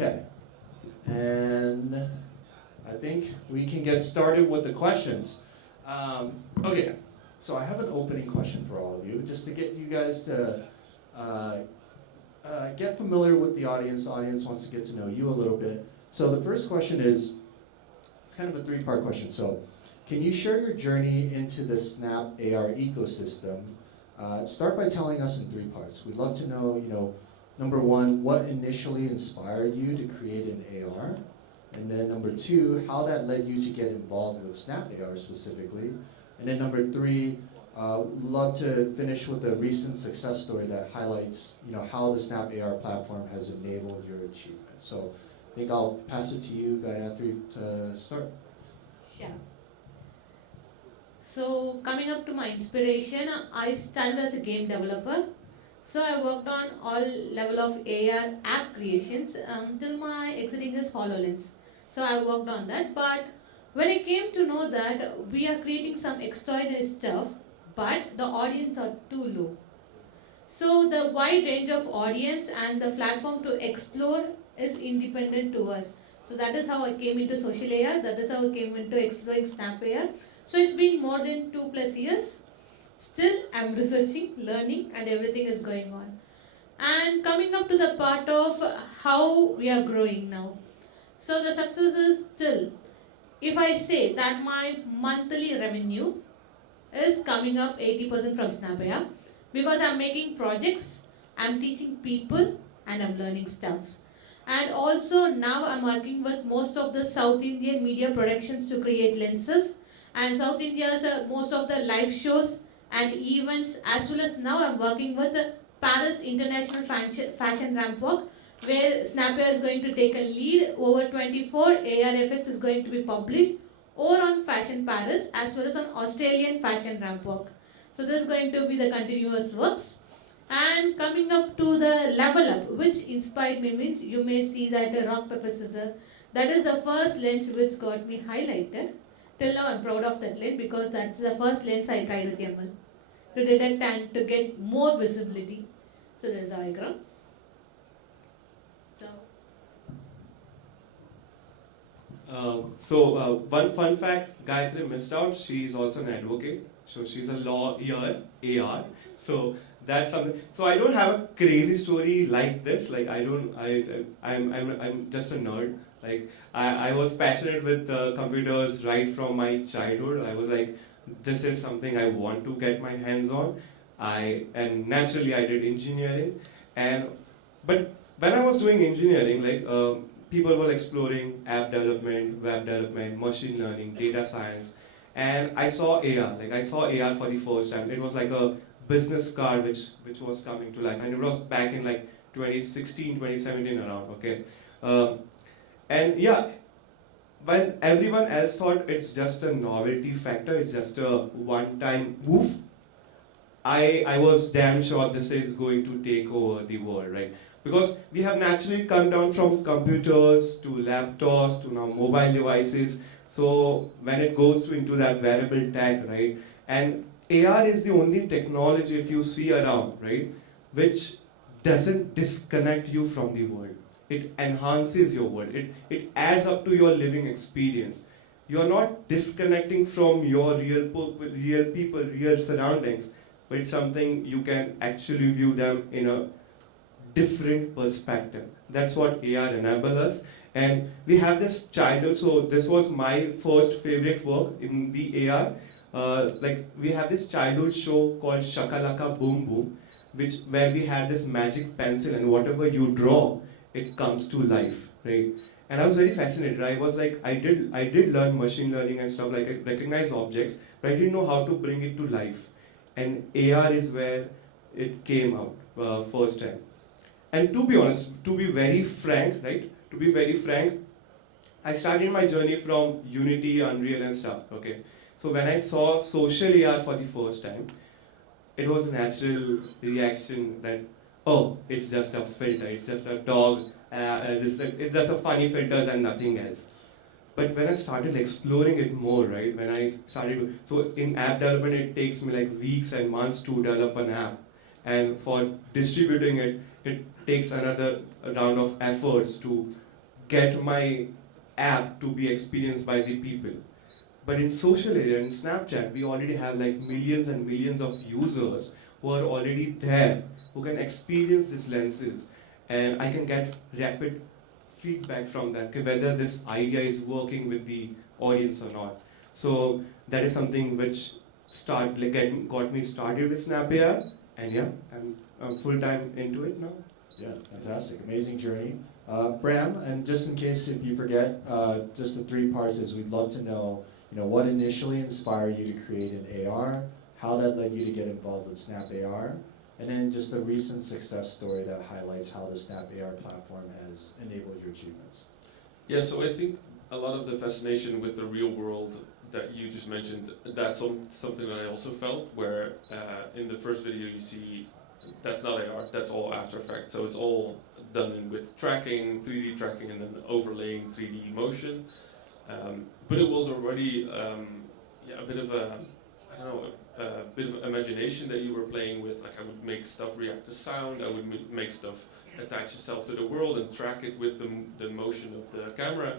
Okay, and I think we can get started with the questions. Okay, so I have an opening question for all of you, just to get you guys to get familiar with the audience. The audience wants to get to know you a little bit. So the first question is, it's kind of a three-part question. So, can you share your journey into the Snap AR ecosystem? Start by telling us in three parts. We'd love to know, number one, what initially inspired you to create an AR? And then number two, how that led you to get involved with Snap AR specifically? And then number three, love to finish with a recent success story that highlights, how the Snap AR platform has enabled your achievement. So I think I'll pass it to you, Gayathri, to start. Sure. So coming up to my inspiration, I started as a game developer. So I worked on all level of AR app creations till my exiting is HoloLens. So I worked on that, but when I came to know that we are creating some extraordinary stuff, but the audience are too low. So the wide range of audience and the platform to explore is independent to us. So that is how I came into social AR, that is how I came into exploring Snap AR. So it's been more than 2+ years. Still, I'm researching, learning, and everything is going on. And coming up to the part of how we are growing now. So the success is still, if I say that my monthly revenue is coming up 80% from Snap AR, because I'm making projects, I'm teaching people, and I'm learning stuffs. And also now I'm working with most of the South Indian media productions to create lenses. And South India's most of the live shows and events, as well as now I'm working with the Paris International Fashion Ramp Walk, where Snap AR is going to take a lead. Over 24 AR effects is going to be published over on Fashion Paris as well as on Australian Fashion Ramp Walk. So this is going to be the continuous works. And coming up to the level up, which inspired me, means you may see that the rock paper scissors, that is the first lens which got me highlighted. Till now I'm proud of that lens because that's the first lens I tried with Yamal to detect and to get more visibility. So there's our icon. So one fun fact, Gayathri missed out. She's also an advocate, so she's a lawyer, AR. So that's something. So I don't have a crazy story like this. Like I'm just a nerd. Like I was passionate with computers right from my childhood. I was like, this is something I want to get my hands on. And naturally I did engineering. But when I was doing engineering, people were exploring app development, web development, machine learning, data science, and I saw AR. I saw AR for the first time. It was like a business card which was coming to life, and it was back in 2016, 2017 around. Okay. And yeah, when everyone else thought it's just a novelty factor, it's just a one-time move, I was damn sure this is going to take over the world, right? Because we have naturally come down from computers to laptops to now mobile devices. So when it goes into that wearable tech, right? And AR is the only technology, if you see around, right, which doesn't disconnect you from the world. It enhances your world. It adds up to your living experience. You are not disconnecting from your real people, real surroundings, but it's something you can actually view them in a different perspective. That's what AR enables us. And we have this childhood, so this was my first favorite work in the AR. We have this childhood show called Shakalaka Boom Boom, where we had this magic pencil, and whatever you draw, it comes to life, right? And I was very fascinated. I was like, I did learn machine learning and stuff, like I recognize objects, but I didn't know how to bring it to life. And AR is where it came out first time. And to be honest, to be very frank, right? To be very frank, I started my journey from Unity, Unreal and stuff, okay? So when I saw social AR for the first time, it was a natural reaction that, oh, it's just a filter, it's just a dog, it's just a funny filters and nothing else. But when I started exploring it more, right, so in app development, it takes me like weeks and months to develop an app. And for distributing it, it takes another round of efforts to get my app to be experienced by the people. But in social area, in Snapchat, we already have like millions and millions of users who are already there, who can experience these lenses, and I can get rapid feedback from them, okay, whether this idea is working with the audience or not. So that is something which got me started with SnapAR, and yeah, I'm full time into it now. Yeah, fantastic, amazing journey. Bram, and just in case if you forget, just the three parts is we'd love to know, what initially inspired you to create an AR, how that led you to get involved with SnapAR, and then just a recent success story that highlights how the SnapAR platform has enabled your achievements. Yeah, so I think a lot of the fascination with the real world that you just mentioned, that's something that I also felt, where in the first video you see that's not AR, that's all After Effects. So it's all done with tracking, 3D tracking, and then overlaying 3D motion. But it was already a bit of a bit of imagination that you were playing with. Like I would make stuff react to sound, I would make stuff attach itself to the world and track it with the motion of the camera.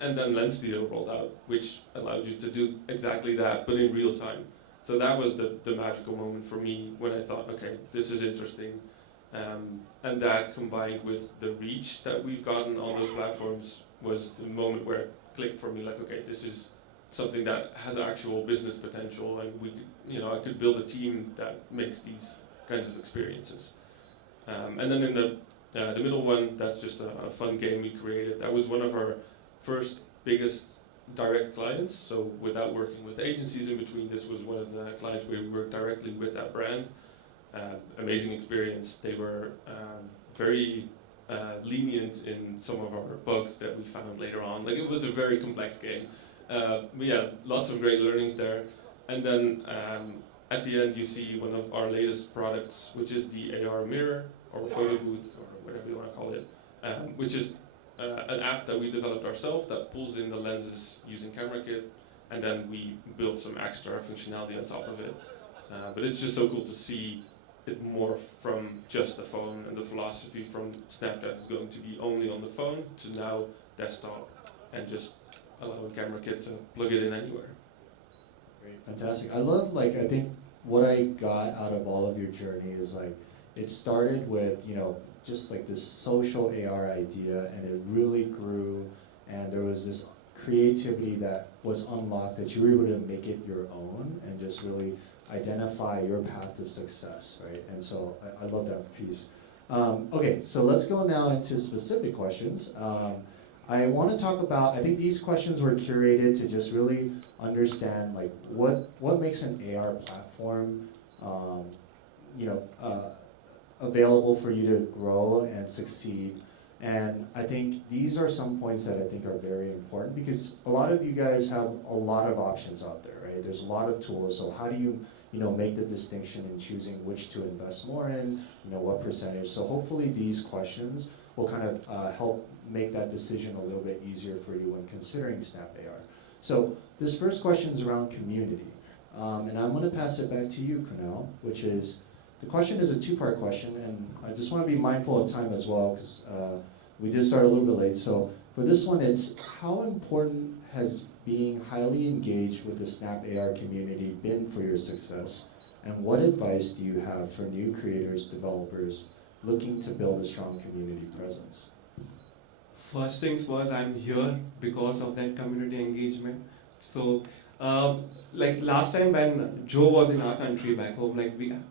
And then Lens Studio rolled out, which allowed you to do exactly that, but in real time. So that was the magical moment for me when I thought, okay, this is interesting. And that combined with the reach that we've gotten on those platforms was the moment where it clicked for me, like, okay, this is something that has actual business potential, and I could build a team that makes these kinds of experiences. And then in the middle one, that's just a fun game we created. That was one of our first biggest direct clients, so without working with agencies in between, this was one of the clients where we worked directly with that brand. Amazing experience. They were very lenient in some of our bugs that we found later on. Like, it was a very complex game. But yeah, lots of great learnings there. And then at the end you see one of our latest products, which is the AR mirror, or photo booth, or whatever you want to call it, which is an app that we developed ourselves that pulls in the lenses using Camera Kit, and then we built some extra functionality on top of it. But it's just so cool to see it morph from just the phone, and the philosophy from Snapchat is going to be only on the phone to now desktop, and just allowing Camera Kit to plug it in anywhere. Great, fantastic. I love, I think what I got out of all of your journey is it started with, just this social AR idea, and it really grew, and there was this creativity that was unlocked that you were able to make it your own and just really identify your path to success, right? And so I love that piece. Okay, so let's go now into specific questions. I want to talk about, I think these questions were curated to just really understand what makes an AR platform available for you to grow and succeed. And I think these are some points that I think are very important, because a lot of you guys have a lot of options out there, right? There's a lot of tools, so how do you make the distinction in choosing which to invest more in, what percentage? So hopefully these questions will kind of help make that decision a little bit easier for you when considering SnapAR. So this first question is around community. And I'm going to pass it back to you, Krunal, which is, the question is a two-part question, and I just want to be mindful of time as well, because we did start a little bit late. So for this one, it's how important has being highly engaged with the SnapAR community been for your success, and what advice do you have for new creators, developers looking to build a strong community presence? First things first, I'm here because of that community engagement. So, last time when Joe was in our country back home,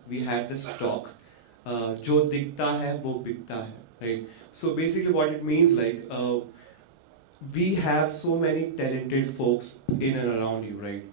we had this talk, Jo dikta hai, wo bikta hai, right? So basically what it means, we have so many talented folks in and around you, right?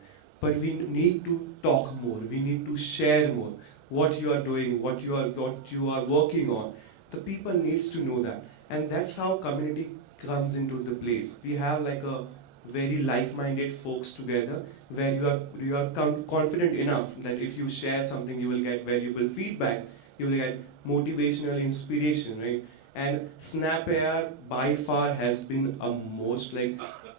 But we need to talk more, we need to share more, what you are doing, what you are working on. The people needs to know that. And that's how community comes into the place. We have a very like-minded folks together, where you are confident enough that if you share something, you will get valuable feedback, you will get motivational inspiration, right? And SnapAR by far has been a most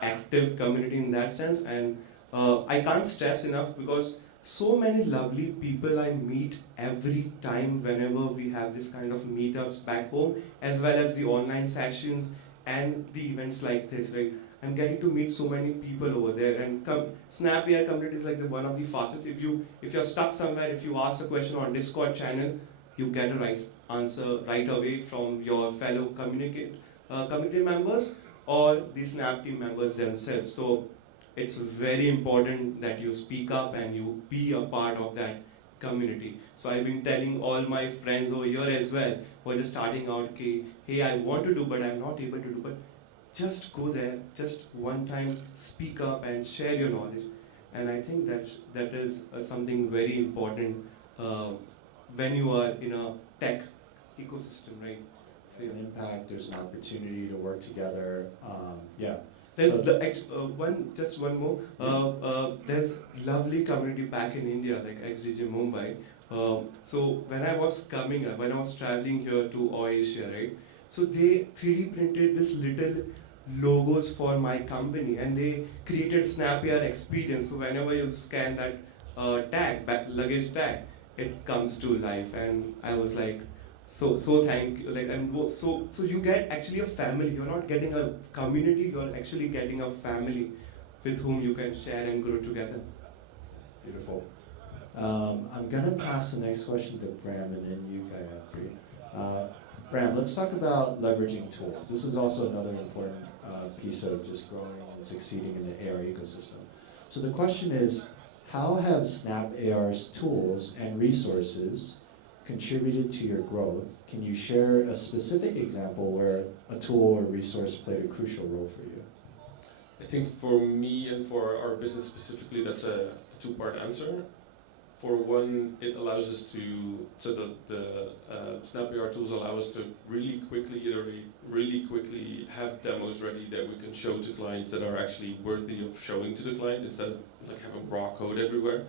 active community in that sense, and I can't stress enough, because so many lovely people I meet every time whenever we have this kind of meetups back home, as well as the online sessions and the events like this, right? I'm getting to meet so many people over there, and Snap AI community is like one of the fastest. If you're stuck somewhere, if you ask a question on Discord channel, you get a right answer right away from your fellow community members or the Snap team members themselves. So it's very important that you speak up and you be a part of that community. So I've been telling all my friends over here as well, who are just starting out, okay, hey, I want to do, but I'm not able to do, but just go there, just one time, speak up and share your knowledge. And I think that is something very important when you are in a tech ecosystem, right? So, There's an impact, there's an opportunity to work together. Yeah. there's one more. There's lovely community back in India, like XDJ Mumbai. So when I was coming up, when I was traveling here to Asia, right? So they 3D printed this little logos for my company, and they created snappier experience. So whenever you scan that luggage tag, it comes to life. And I was like, so thank you. Like, and so you get actually a family. You're not getting a community. You're actually getting a family with whom you can share and grow together. Beautiful. I'm going to pass the next question to Bram and then you, Gayathri. Bram, let's talk about leveraging tools. This is also another important piece of just growing and succeeding in the AR ecosystem. So the question is, how have Snap AR's tools and resources contributed to your growth? Can you share a specific example where a tool or resource played a crucial role for you? I think for me and for our business specifically, that's a two-part answer. For one, it allows us the Snap AR tools allow us to really quickly iterate, really quickly have demos ready that we can show to clients that are actually worthy of showing to the client instead of like having raw code everywhere.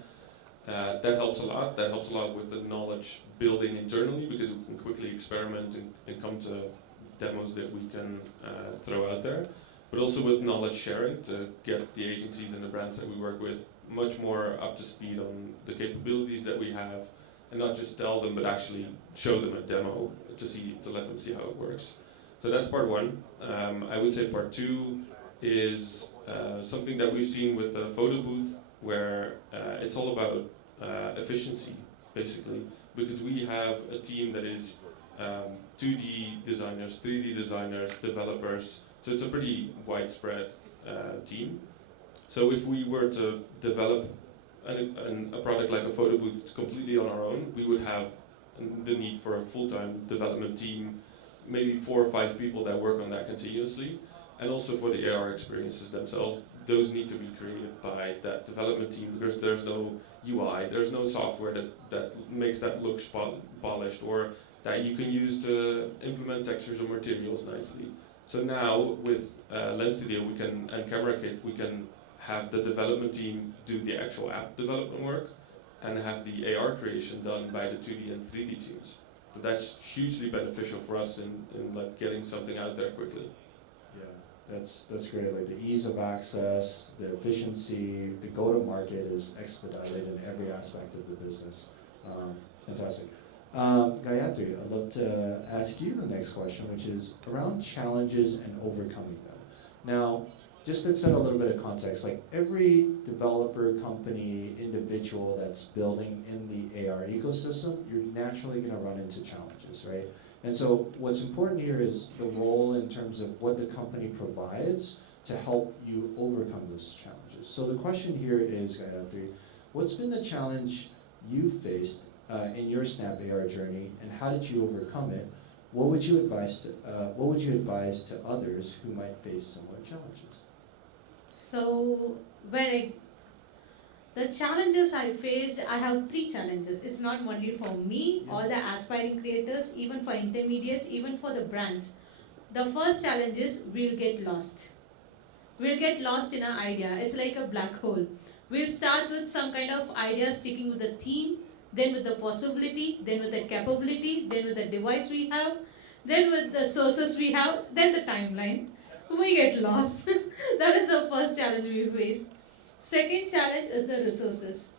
That helps a lot. That helps a lot with the knowledge building internally because we can quickly experiment and come to demos that we can throw out there. But also with knowledge sharing to get the agencies and the brands that we work with much more up to speed on the capabilities that we have, and not just tell them, but actually show them a demo to let them see how it works. So that's part one. I would say part two is something that we've seen with the photo booth, where it's all about efficiency, basically, because we have a team that is 2D designers, 3D designers, developers. So it's a pretty widespread team. So if we were to develop a product like a photo booth completely on our own, we would have the need for a full-time development team, maybe 4 or 5 people that work on that continuously. And also for the AR experiences themselves, those need to be created by that development team because there's no UI, there's no software that makes that look polished or that you can use to implement textures or materials nicely. So now with Lens Studio and Camera Kit, we can have the development team do the actual app development work and have the AR creation done by the 2D and 3D teams. So that's hugely beneficial for us in like getting something out there quickly. Yeah, that's great. Like the ease of access, the efficiency, the go-to-market is expedited in every aspect of the business. Fantastic. Gayathri, I'd love to ask you the next question, which is around challenges and overcoming them. Now, just to set a little bit of context, like every developer, company, individual that's building in the AR ecosystem, you're naturally going to run into challenges, right? And so what's important here is the role in terms of what the company provides to help you overcome those challenges. So the question here is, Gayathri, what's been the challenge you faced in your Snap AR journey, and how did you overcome it? What would you advise to others who might face similar challenges? So the challenges I faced, I have 3 challenges. It's not only for me, all the aspiring creators, even for intermediates, even for the brands. The first challenge is we'll get lost. We'll get lost in an idea. It's like a black hole. We'll start with some kind of idea sticking with the theme, then with the possibility, then with the capability, then with the device we have, then with the sources we have, then the timeline. We get lost. That is the first challenge we face. Second challenge is the resources.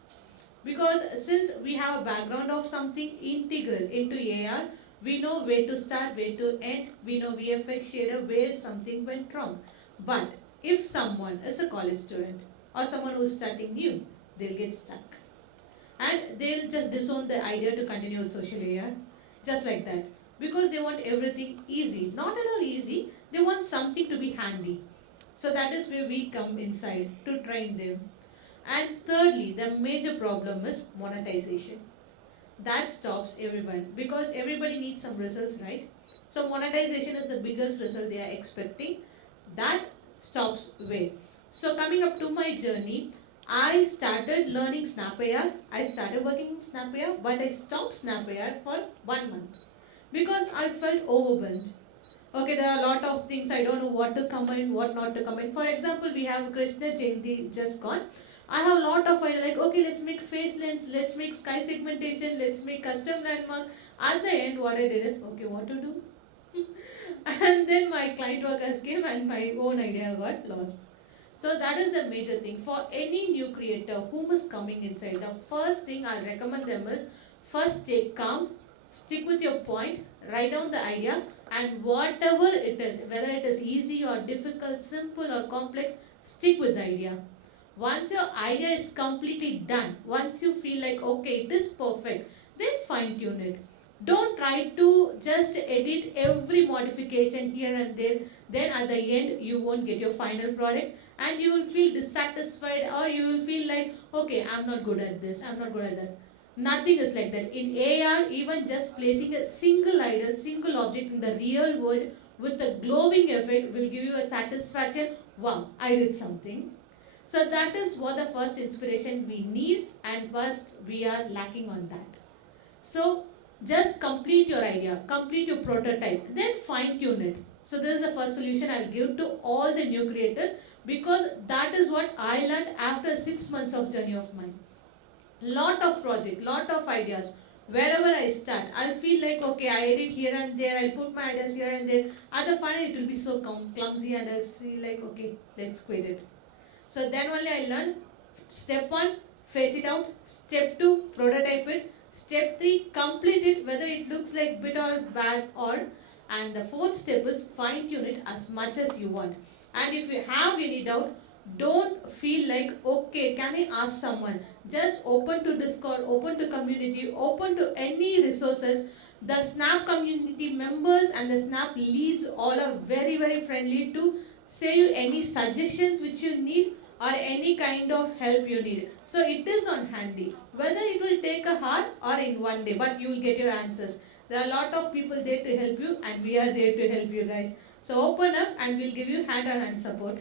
Because since we have a background of something integral into AR, We know where to start, where to end. We know VFX shader where something went wrong. But if someone is a college student or someone who is starting new, they'll get stuck. And they'll just disown the idea to continue with social AR. Just like that. Because they want everything easy. Not at all easy. They want something to be handy. So that is where we come inside to train them. And thirdly, the major problem is monetization. That stops everyone because everybody needs some results, right? So monetization is the biggest result they are expecting. That stops where? So coming up to my journey, I started learning Snap AR. I started working in Snap AR, but I stopped Snap AR for 1 month because I felt overwhelmed. Okay, there are a lot of things I don't know what to comment, what not to comment. For example, we have Krishna Jayanti just gone. I have a lot of idea like, okay, let's make face lens, let's make sky segmentation, let's make custom landmark. At the end, what I did is, okay, what to do? And then my client workers came and my own idea got lost. So that is the major thing. For any new creator whom is coming inside, the first thing I recommend them is, first stay calm, stick with your point, write down the idea, and whatever it is, whether it is easy or difficult, simple or complex, stick with the idea. Once your idea is completely done, once you feel like, okay, it is perfect, then fine tune it. Don't try to just edit every modification here and there. Then at the end, you won't get your final product and you will feel dissatisfied, or you will feel like, okay, I'm not good at this, I'm not good at that. Nothing is like that. In AR, even just placing a single idol, single object in the real world with a glowing effect will give you a satisfaction. Wow, I did something. So that is what the first inspiration we need, and first we are lacking on that. So just complete your idea, complete your prototype, then fine tune it. So this is the first solution I'll give to all the new creators, because that is what I learned after 6 months of journey of mine. Lot of projects, lot of ideas. Wherever I start, I feel like, okay, I edit here and there, I'll put my ideas here and there. At the final, it will be so clumsy and I'll see like, okay, let's quit it. So then only I learned, step 1, face it out. Step 2, prototype it. Step 3, complete it, whether it looks like bit or bad or. And the 4th step is fine tune it as much as you want. And if you have any doubt, don't feel like, okay, can I ask someone? Just open to Discord, open to community, open to any resources. The Snap community members and the Snap leads all are very, very friendly to say you any suggestions which you need or any kind of help you need. So it is on handy. Whether it will take a hour or in 1 day, but you will get your answers. There are a lot of people there to help you, and we are there to help you guys. So open up and we'll give you hand-on-hand support.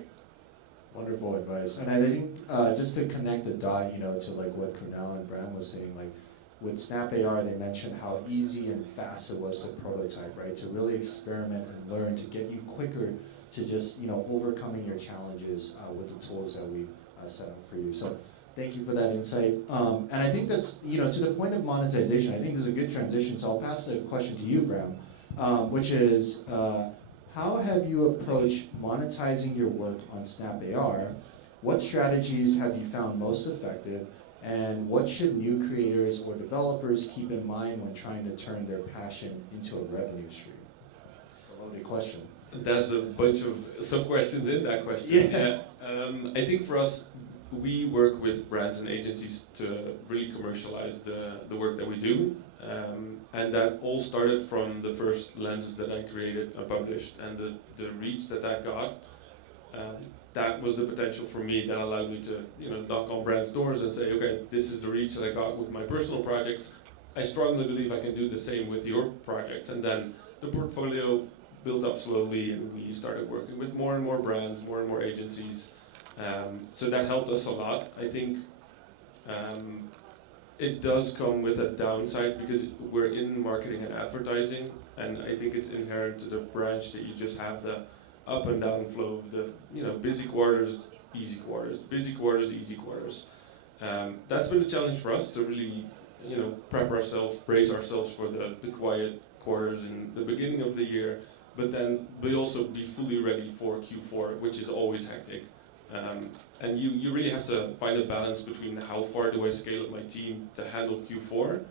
Wonderful advice. And I think just to connect the dot, to like what Krunal and Bram was saying, like with Snap AR, they mentioned how easy and fast it was to prototype, right? To really experiment and learn, to get you quicker to just, overcoming your challenges with the tools that we set up for you. So thank you for that insight. And I think that's, to the point of monetization, I think this is a good transition. So I'll pass the question to you, Bram, which is, how have you approached monetizing your work on Snap AR? What strategies have you found most effective? And what should new creators or developers keep in mind when trying to turn their passion into a revenue stream? It's a loaded question. There's a bunch of sub-questions in that question. Yeah. I think for us, we work with brands and agencies to really commercialize the work that we do. And that all started from the first lenses that I created and published, and the reach that got. That was the potential for me that allowed me to knock on brands' doors and say, okay, this is the reach that I got with my personal projects. I strongly believe I can do the same with your projects. And then the portfolio built up slowly, and we started working with more and more brands, more and more agencies. So that helped us a lot. I think it does come with a downside because we're in marketing and advertising, and I think it's inherent to the branch that you just have the up and down flow, the busy quarters, easy quarters, busy quarters, easy quarters. That's been a challenge for us to really prep ourselves, brace ourselves for the quiet quarters in the beginning of the year, but then we also be fully ready for Q4, which is always hectic. And you really have to find a balance between how far do I scale up my team to handle Q4,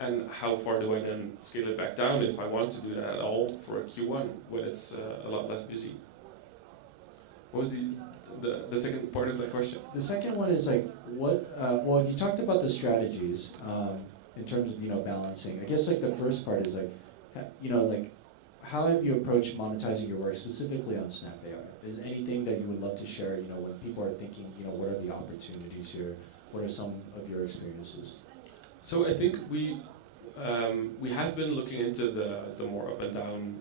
and how far do I then scale it back down if I want to do that at all for a Q1 when it's a lot less busy? What was the second part of that question? The second one is like, what, well, you talked about the strategies in terms of, balancing. I guess like the first part is like, like, how have you approached monetizing your work specifically on Snap AR? Is anything that you would love to share, when people are thinking, what are the opportunities here? What are some of your experiences? So I think we have been looking into the more up and down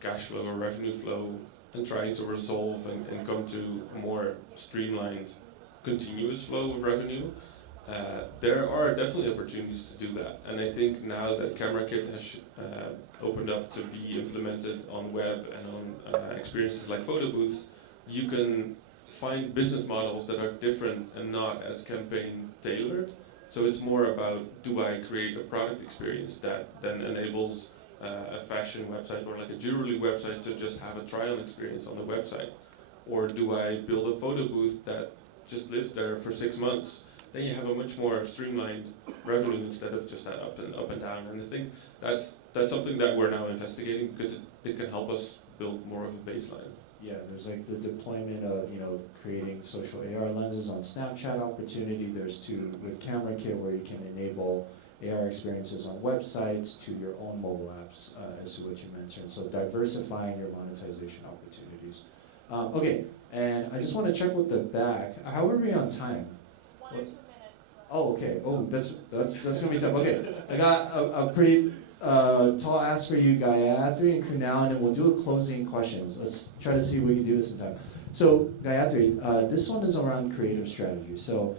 cash flow or revenue flow and trying to resolve and come to a more streamlined, continuous flow of revenue. There are definitely opportunities to do that, and I think now that Camera Kit has opened up to be implemented on web and on experiences like photo booths, you can find business models that are different and not as campaign tailored. So it's more about, do I create a product experience that then enables a fashion website or like a jewelry website to just have a trial experience on the website? Or do I build a photo booth that just lives there for 6 months? Then you have a much more streamlined revenue instead of just that up and down. And I think that's something that we're now investigating because it can help us build more of a baseline. Yeah, there's like the deployment of, creating social AR lenses on Snapchat opportunity. There's with Camera Kit where you can enable AR experiences on websites to your own mobile apps, as to what you mentioned. So diversifying your monetization opportunities. Okay, and I just want to check with the back. How are we on time? 1 or 2 minutes. Oh, okay. Oh, that's gonna be tough. Okay, I got a pretty tall ask for you, Gayathri and Krunal, and then we'll do a closing questions. Let's try to see if we can do this in time. So, Gayathri, this one is around creative strategy. So,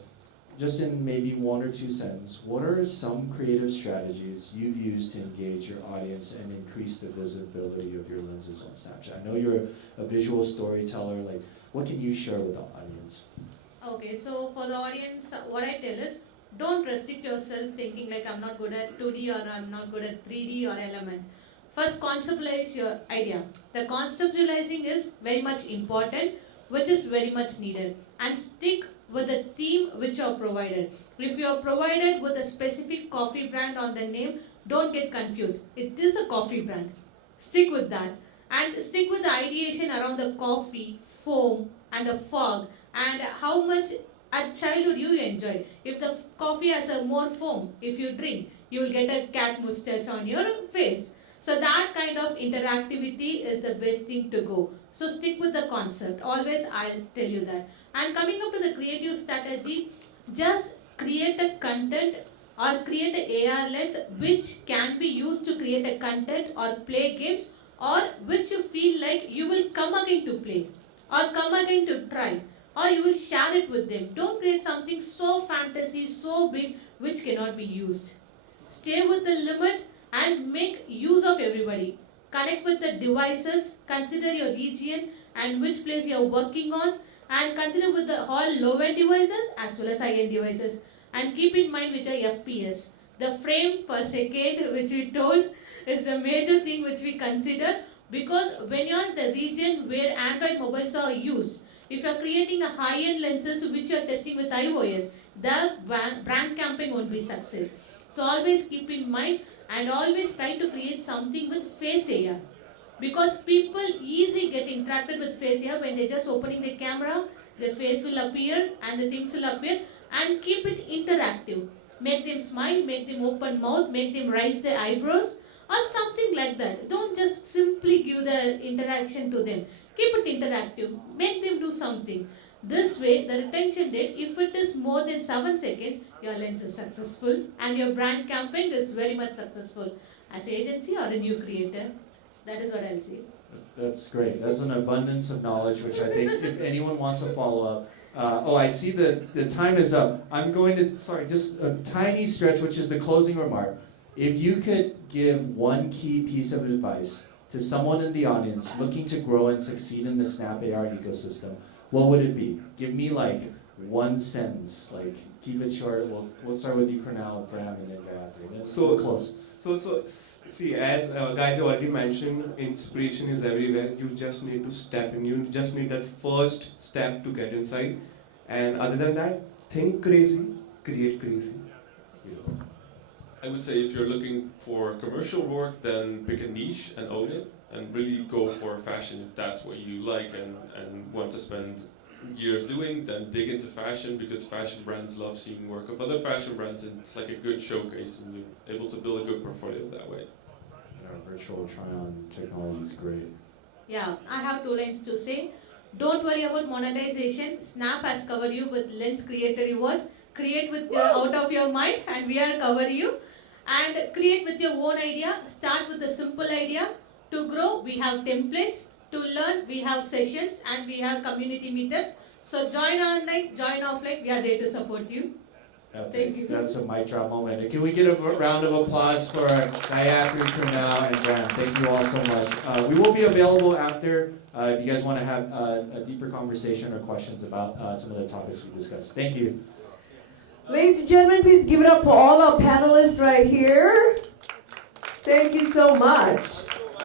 just in maybe 1 or 2 sentences, what are some creative strategies you've used to engage your audience and increase the visibility of your lenses on Snapchat? I know you're a visual storyteller. Like, what can you share with the audience? Okay, so for the audience, what I tell is, don't restrict yourself thinking like I'm not good at 2D or I'm not good at 3D or element. First, conceptualize your idea. The conceptualizing is very much important, which is very much needed. And stick with the theme which you are provided. If you are provided with a specific coffee brand on the name, don't get confused. It is a coffee brand. Stick with that. And stick with the ideation around the coffee, foam, and the fog, and how much at childhood you enjoyed. If the coffee has a more foam, if you drink, you will get a cat mustache on your face. So that kind of interactivity is the best thing to go. So stick with the concept. Always I'll tell you that. And coming up to the creative strategy, just create a content or create an AR lens which can be used to create a content or play games, or which you feel like you will come again to play or come again to try, or you will share it with them. Don't create something so fantasy, so big, which cannot be used. Stay with the limit and make use of everybody. Connect with the devices, consider your region and which place you are working on, and consider with the all low-end devices as well as high-end devices. And keep in mind with the FPS. The frame per second which we told is the major thing which we consider, because when you are in the region where Android mobiles are used, if you are creating a high-end lenses which you are testing with iOS, the brand campaign won't be success. So always keep in mind and always try to create something with face AR. Because people easily get interacted with face AR when they're just opening the camera, the face will appear and the things will appear, and keep it interactive. Make them smile, make them open mouth, make them raise their eyebrows or something like that. Don't just simply give the interaction to them. Keep it interactive. Make them do something. This way, the retention rate, if it is more than 7 seconds, your lens is successful and your brand campaign is very much successful as an agency or a new creator. That is what I'll say. That's great. That's an abundance of knowledge, which I think if anyone wants to follow up. I see that the time is up. I'm going to, just a tiny stretch, which is the closing remark. If you could give one key piece of advice to someone in the audience looking to grow and succeed in the Snap AR ecosystem, what would it be? Give me like one sentence. Like, keep it short. We'll start with you, Krunal, Bram, and then Gayathri. So close. So see, as Gayathri already mentioned, inspiration is everywhere. You just need to step in. You just need that first step to get inside. And other than that, think crazy, create crazy. Beautiful. I would say if you're looking for commercial work, then pick a niche and own it, and really go for fashion if that's what you like and want to spend years doing. Then dig into fashion, because fashion brands love seeing work of other fashion brands, and it's like a good showcase, and you're able to build a good portfolio that way. Virtual try-on technology is great. Yeah, I have 2 lines to say. Don't worry about monetization. Snap has covered you with Lens Creator Rewards. Create with your out of your mind, and we are covering you. And create with your own idea. Start with a simple idea. To grow, we have templates. To learn, we have sessions, and we have community meetups. So join online, join offline. We are there to support you. Okay, Thank you. that's a mic drop moment. And can we get a round of applause for Gayathri, Krunal, and Bram? Thank you all so much. We will be available after if you guys want to have a deeper conversation or questions about some of the topics we discussed. Thank you. Ladies and gentlemen, please give it up for all our panelists right here. Thank you so much.